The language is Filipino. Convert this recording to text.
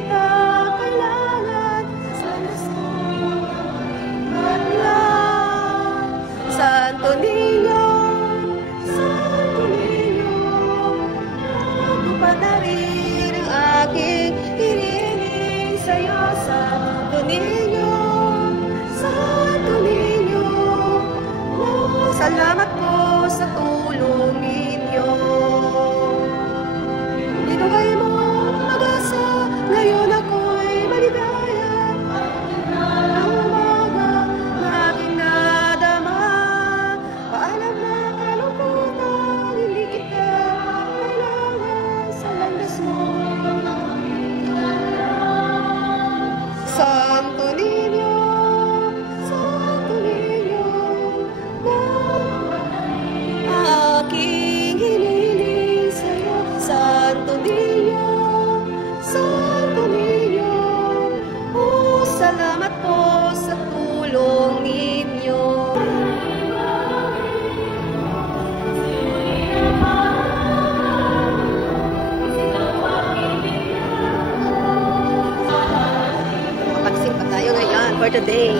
kita kailangan. Sana madlang. Santo Niño, Santo Niño, natupad na rin ang aking hinihiling sa'yo. Santo Niño, Santo Niño, salamat po sa tulong ninyo. Binigay mo mag-asa, ngayon ako'y maligaya. Ang umaga na aking nadama, paalam na kalungkutan, hindi kita kailangan sa landas mo. Santo Niño, Santo Niño, aking hinihiling sa'yo. Santo Niño, Santo Niño, oh, salamat po sa tulong ninyo. Mapagsing pa tayo ngayon for today.